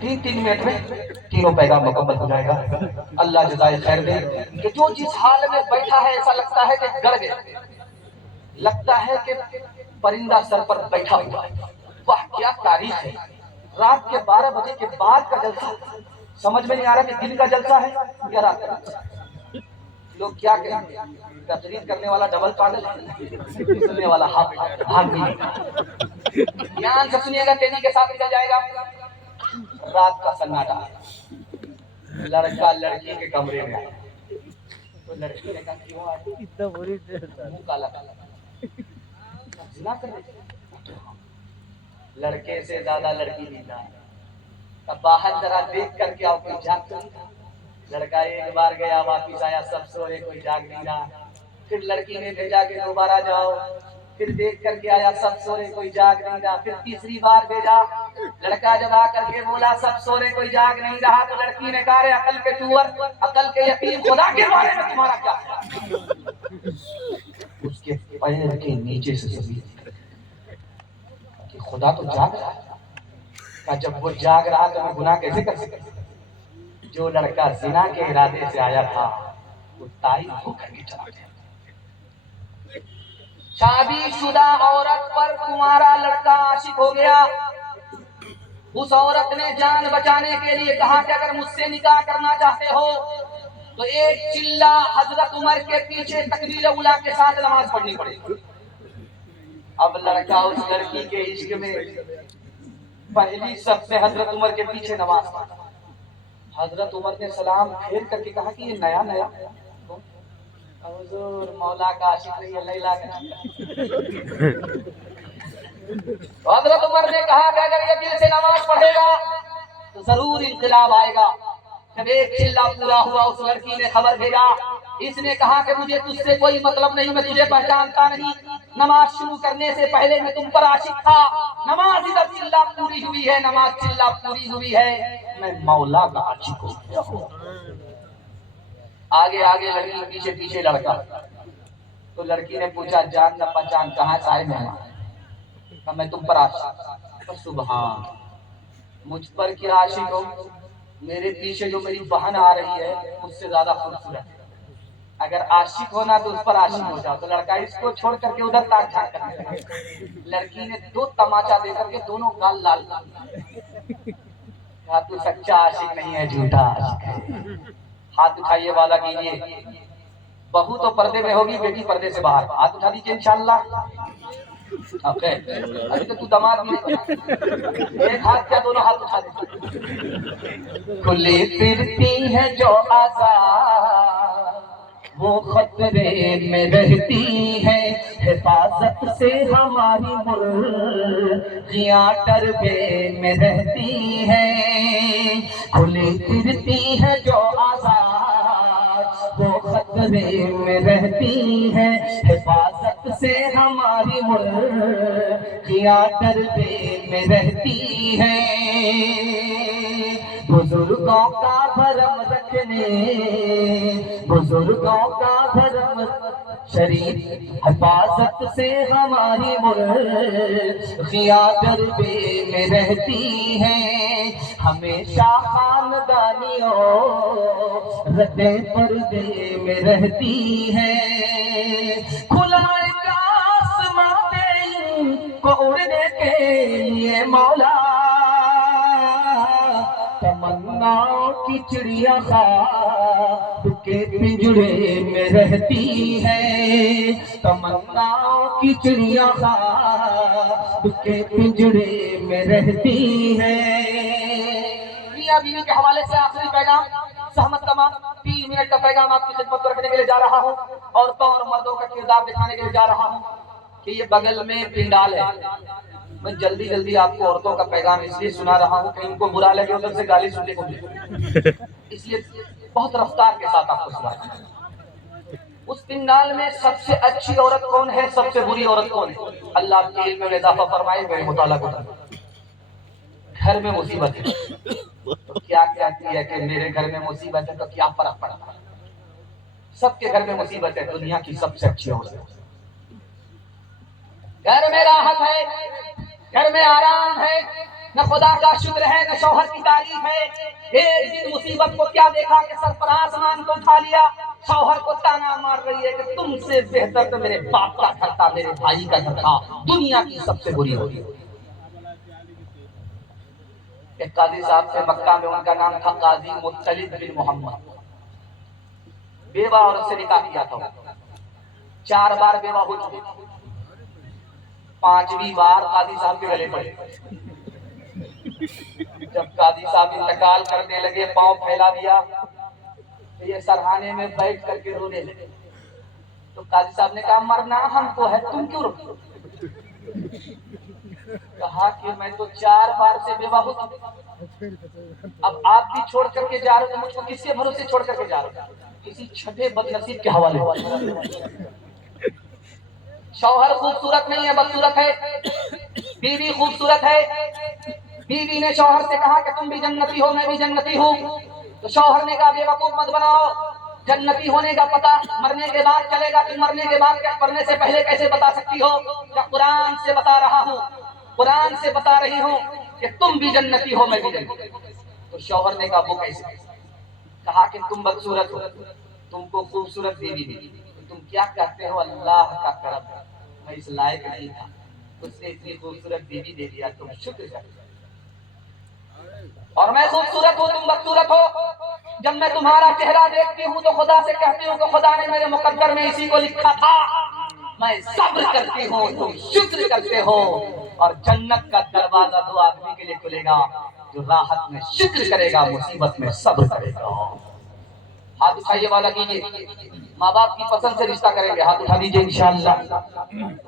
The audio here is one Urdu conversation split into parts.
3 منٹ میں تینوں پیغام مکمل ہو جائے گا۔ اللہ جزائے خیر دے کہ جو جس حال میں بیٹھا ہے ایسا لگتا ہے کہ گڑ گیا، لگتا ہے کہ پرندہ سر پر بیٹھا ہوا ہے۔ واہ کیا تاریخ ہے! رات کے 12 بجے کے بعد کا جلسہ، سمجھ میں نہیں آ رہا کہ دن کا جلسہ ہے یا رات کا جلسہ۔ لوگ کیا کہیں گے؟ تقریر کرنے والا ڈبل پاگل ہے، سننے والا ہاتھ بھی دھیان سے سنیے گا، تیزی کے ساتھ نکل جائے گا۔ رات کا سناٹا، لڑکا لڑکی کے کمرے میں آیا تو لڑکی نے کہا کیوں آئے؟ منہ کالا زنا کر رہے، لڑکے سے زیادہ لڑکی نہیں ہے، اب باہر ذرا دیکھ کر کے آؤ کوئی جاگ تو نہیں رہا۔ لڑکا ایک بار گیا واپس آیا، سب سوئے کوئی جاگ نہیں رہا۔ پھر لڑکی نے بھیجا کہ دوبارہ جاؤ، پھر دیکھ کر کے آیا سب سو رہے کوئی جاگ نہیں رہا۔ پھر تیسری بار بھیجا، لڑکا جب آ کر کے بولا سب سو رہے کوئی جاگ نہیں رہا، تو لڑکی نے کہا رے عقل کے ٹور، عقل کے یتیم، خدا کے بارے میں تمہارا کیا خیال؟ اس کے پیر کے نیچے سے زمین کہ خدا تو جاگ رہا ہے، کہ جب وہ جاگ رہا تو میں گناہ کیسے کر سکتا؟ جو لڑکا زنا کے ارادے سے آیا تھا وہ تائب ہو کر کے چلا گیا۔ شادی شدہ عورت پر تمہارا لڑکا عاشق ہو گیا، اس عورت نے جان بچانے کے لیے کہا کہ اگر مجھ سے نکاح کرنا چاہتے ہو تو ایک چلہ حضرت عمر کے پیچھے تکبیر اولیٰ کے ساتھ نماز پڑھنی پڑے گی۔ اب لڑکا اس لڑکی کے عشق میں پہلی سب سے حضرت عمر کے پیچھے نماز پڑھا۔ حضرت عمر نے سلام پھیر کر کے کہا کہ یہ نیا نیا حضور مولا کا عاشق نہیں ہے، لیلا کا۔ تو حضرت عمر نے کہا کہ اگر یہ دل سے نماز پڑھے گا تو ضرور انقلاب آئے گا۔ جب ایک چلہ پورا ہوا اس لڑکی نے خبر بھیجا، اس نے کہا کہ مجھے تجھ سے کوئی مطلب نہیں، میں تجھے پہچانتا نہیں، نماز شروع کرنے سے پہلے میں تم پر عاشق تھا، نماز ادھر چلہ پوری ہوئی ہے، نماز چلہ پوری ہوئی ہے، میں مولا کا عاشق ہو گیا ہوں۔ آگے آگے لڑکی، پیچھے پیچھے لڑکا۔ تو لڑکی نے پوچھا جان نہ پہچان کہاں سے آئے مہمان؟ میں تم پر عاشق۔ سبحان، مجھ پر کیا عاشق ہو؟ میرے پیچھے جو میری بہن آ رہی ہے مجھ سے زیادہ خوبصورت ہے، اگر عاشق ہونا تو اس پر عاشق ہو جاؤ۔ تو لڑکا اس کو چھوڑ کر کے ادھر تاک جھانک کرنے لگا۔ لڑکی نے 2 تماچا دے کر کے دونوں گال لال کہا تو سچا عاشق نہیں ہے، جھوٹا عاشق ہے۔ ہاتھ اٹھائیے، وعدہ کیجیے، بہو تو پردے میں ہوگی، بیٹی پردے سے باہر۔ ہاتھ اٹھا دیجیے انشاءاللہ۔ ابھی تو دماد نہیں، ایک ہاتھ کیا دونوں ہاتھ اٹھا دیتے۔ کھلی پھرتی ہے جو آزاد وہ خطرے میں رہتی ہے، حفاظت سے ہماری مرغیاں ڈربے میں رہتی ہے۔ کھلی پھرتی ہے جو آزاد وہ خطرے میں رہتی ہے، حفاظت سے ہماری مرغیاں ڈربے میں رہتی ہے۔ بزرگوں کا بھرم رکھنے، بزرگوں کا بھرم شریف حفاظت سے ہماری مرغیاں ڈربے میں رہتی ہیں۔ ہمیشہ خاندانیوں رتے پردے میں رہتی ہیں۔ کھلا ایک آسماں پہ ان کو اڑنے کے لیے مولا، تمناؤں کی چڑیا خواب کے پنجرے میں رہتی ہے، تمناؤں کی چڑیا خواب کے پنجرے میں رہتی ہے۔ میاں بیوی کے حوالے سے آخری پیغام، سہمت تمام 3 منٹ کا پیغام آپ کی خدمت کو رکھنے کے لیے جا رہا ہوں، عورتوں اور مردوں کا کردار دکھانے کے لیے جا رہا ہوں کہ یہ بغل میں پنڈال ہے۔ میں جلدی جلدی آپ کو عورتوں کا پیغام اس لیے سنا رہا ہوں کہ ان کو برا لگے ادھر سے گالی سننے کو ملے، اس لیے بہت رفتار کے ساتھ آپ کو سنا رہا ہوں۔ اس پنڈال میں سب سے اچھی عورت کون ہے، سب سے بری عورت کون ہے؟ اللہ آپ کے علم میں اضافہ فرمائے، میرے مطالعہ کو۔ گھر میں مصیبت ہے تو کیا کہتی ہے کہ میرے گھر میں مصیبت ہے تو کیا فرق پڑتا ہے؟ سب کے گھر میں مصیبت ہے، دنیا کی سب سے اچھی عورت ہے۔ گھر میں راحت ہے، گھر میں آرام ہے، نہ خدا کا شکر ہے نہ شوہر کی تعریف ہے. ایک دن مصیبت کو کیا دیکھا کہ سر پر آسمان کو اٹھا لیا, شوہر کو تانا مار رہی ہے کہ تم سے بہتر تو میرے باپ کا گھر تھا, میرے بھائی کا گھر تھا, دنیا کی سب سے بری ہوئی. ایک قاضی صاحب تھے مکہ میں, ان کا نام تھا قاضی مطلب بن محمد. بیوہ عورت سے نکاح کیا تھا, 4 بار بیوہ ہو چکی, 5ویں بار قاضی صاحب کے گلے پڑے. جب قاضی صاحب انتقال کرنے لگے, پاؤں پھیلا دیا, تو یہ سرہانے میں بیٹھ کر کے رونے لگے. تو قاضی صاحب نے کہا مرنا ہم کو ہے, تم کیوں رو؟ کہا کہ میں تو 4 بار سے بیوہ ہو چکی, اب آپ بھی چھوڑ کر کے جا رہے تو مجھ کو کس کے بھروسے چھوڑ کر کے جا رہے, کسی چھٹے بد نصیب کے حوالے. شوہر خوبصورت نہیں ہے, بدصورت ہے. بیوی خوبصورت ہے. بیوی نے شوہر سے کہا کہ تم بھی جنتی ہو, میں بھی جنتی ہوں. تو شوہر نے کہا بیوقوف مت بناؤ, جنتی ہونے کا پتہ مرنے کے بعد چلے گا, تم مرنے کے بعد مرنے سے پہلے کیسے بتا سکتی ہو؟ کہ قرآن سے بتا رہا ہوں, قرآن سے بتا رہی ہوں کہ تم بھی جنتی ہو, میں بھی جنتی ہوں. تو شوہر نے کہا وہ کیسے؟ کہا کہ تم بدصورت ہو, تم کو خوبصورت بیوی دی, تم کیا کہتے ہو اللہ کا کرم ہے, میں اس لائق نہیں تھا, اس نے اتنی خوبصورت بیوی دے دیا, تم شکر کرو. اور میں خوبصورت ہوں, تم بدصورت ہو. جب میں تمہارا چہرہ دیکھتی ہوں تو خدا سے کہتی ہوں کہ خدا نے میرے مقدر میں اسی کو لکھا تھا. میں صبر کرتی ہوں, تم شکر کرتے ہو. اور جنت کا دروازہ 2 آدمی کے لیے کھلے گا, جو راحت میں شکر کرے گا, مصیبت میں صبر کرے گا. ہاتھ اٹھائیے والا کیجیے, ماں باپ کی پسند سے رشتہ کریں گے, ہاتھ اٹھا دیجیے انشاءاللہ.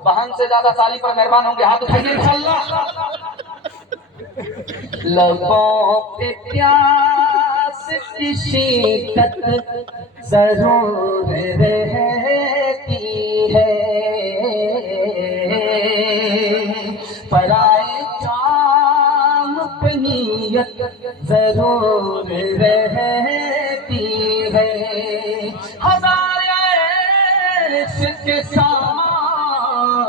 بہن سے زیادہ سالی پر مہربان ہوں گے, ہاتھ اٹھائیے انشاءاللہ. لبوں پہ پیاس کی شدت ضرور رہتی ہے, پرائے جام پہ نیت ضرور رہتی ہے. ہزار عشق کے سامان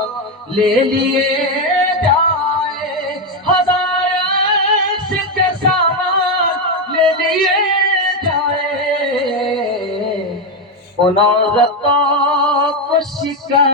لے لیے جائے, ہزار عشق کے سامان لے لیے جائے, ان عورتوں کو شکایت